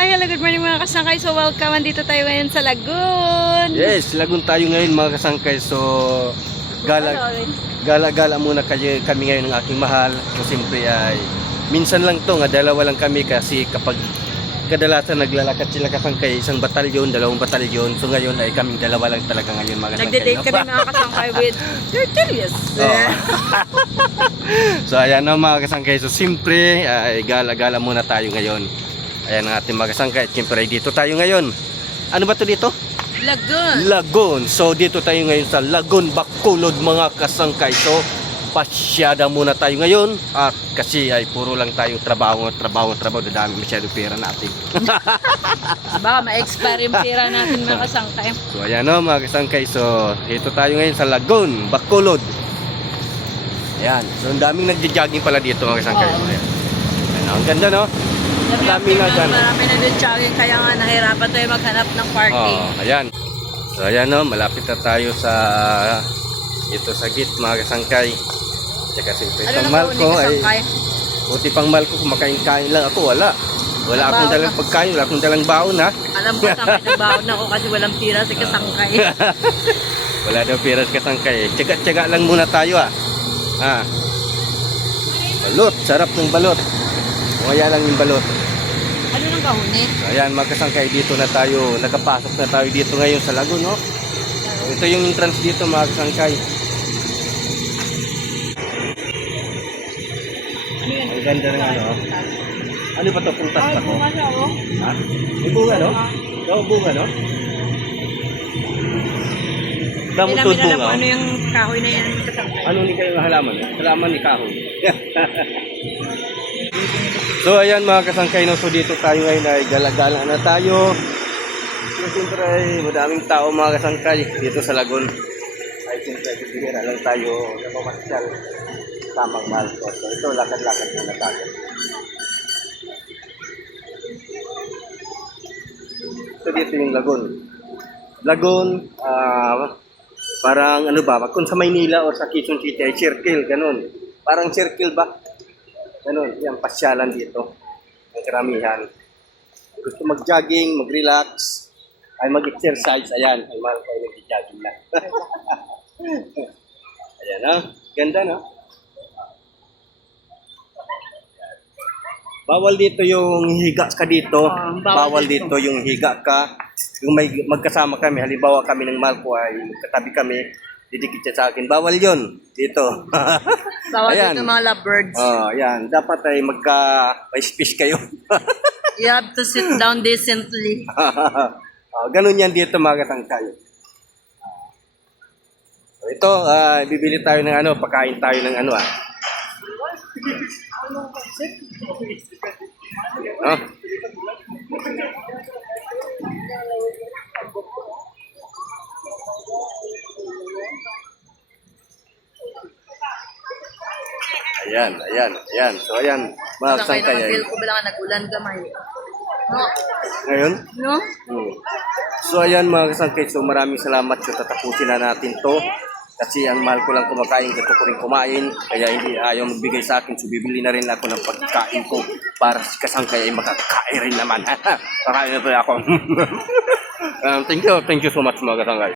Hi, hello, good morning mga kasangkay. So welcome, andito tayo ngayon sa Lagoon. Yes, Lagoon tayo ngayon mga kasangkay. So gala muna kami ngayon ng aking mahal. So siyempre ay minsan lang to nga dalawa lang kami kasi kapag kadalasan naglalakad sila kasangkay isang batalyon, dalawang batalyon. So ngayon ay kaming dalawa lang talaga ngayon mga kasangkay. Nagde-date kami mga kasangkay with Tertilius. So ayan no mga kasangkay. So siyempre ay gala muna tayo ngayon. Ayan ang ating mga kasangkay. Siyempre dito tayo ngayon. Ano ba to dito? Lagoon. Lagoon. So dito tayo ngayon sa Lagoon, Bacolod mga kasangkay. So pasyada muna tayo ngayon at kasi ay puro lang tayo trabaho. Dadami masyadong pera natin. Baka ma-expire yung pera natin mga kasangkay. So ayan o mga kasangkay. So dito tayo ngayon sa Lagoon, Bacolod. Ayan. So ang daming nagja-jogging pala dito mga kasangkay. Ayan. Ayan, ang ganda no? Marami na din jogging kaya nga nahirapan tayo maghanap ng parking. Ayan. So ayan no, malapit na tayo sa dito sa gate mga kasangkay. Tsaka siyempre pang mahal ko ay buti pang mahal ko kumakain-kain lang ako, wala akong dalang pagkain, wala akong dalang baon ha. Alam mo sa akin baon ako kasi walang pira si kasangkay. Wala daw pira si kasangkay. Tsaga lang muna tayo balot, sarap ng balot. Kaya lang yung balot. Ano nang kahuni? Ayan mga kasangkay, dito na tayo, nakapasok na tayo dito ngayon sa Lagoon no. Ito yung entrance dito mga kasangkay. Ang ganda ng ano. Ano ba ito? Prutas pa ko? Ha? May bunga no? Ikaw bunga no? Damutod bunga. Ano yung kahoy na yan kasangkay? Ano ni kayo halaman? Halaman ni kahoy. So ayan mga kasangkay no. So dito tayo ngayon ay gala-gala na tayo. So siyempre ay madaming tao mga kasangkay dito sa Lagoon. Ay siyempre bibihira lang tayo napamasyal. Tamang mahal ko. So ito lakad-lakad muna tayo. So dito yung Lagoon. Lagoon, parang ano ba, kung sa Maynila o sa Quezon City ay circle, ganun. Parang circle ba? Ganun, yan, pasyalan dito. Ang karamihan. Gusto mag-jogging, mag-relax, ay mag-exercise, ayan, ay mahal ko ay nag-jogging lang. Ayan, no? Ganda, no? Bawal dito yung higa ka dito. Bawal dito yung higa ka. Yung may magkasama kami, halimbawa kami ng mahal ko ay katabi kami, didikit siya sa akin. Bawal yun dito. Bawal ayan. dito mga lovebirds. Ayan. Dapat ay may space kayo. You have to sit down decently. Ganun yan dito mga kasangkay. Ito, bibili tayo ng ano, pagkain tayo ng ano Ayan. So ayan, mga kasangkay ay. Feel ko ba lang nag-ulan gamay? No? Ngayon? No? So ayan mga kasangkay, so maraming salamat. So tatapusin na natin to. Kasi ang mahal ko lang kumakain, gusto ko rin kumain. Kaya hindi ayaw magbigay sa akin. So bibili na rin ako ng pagkain ko para si kasangkay ay makakain rin naman. Kakain na to ako. Thank you so much mga kasangkay.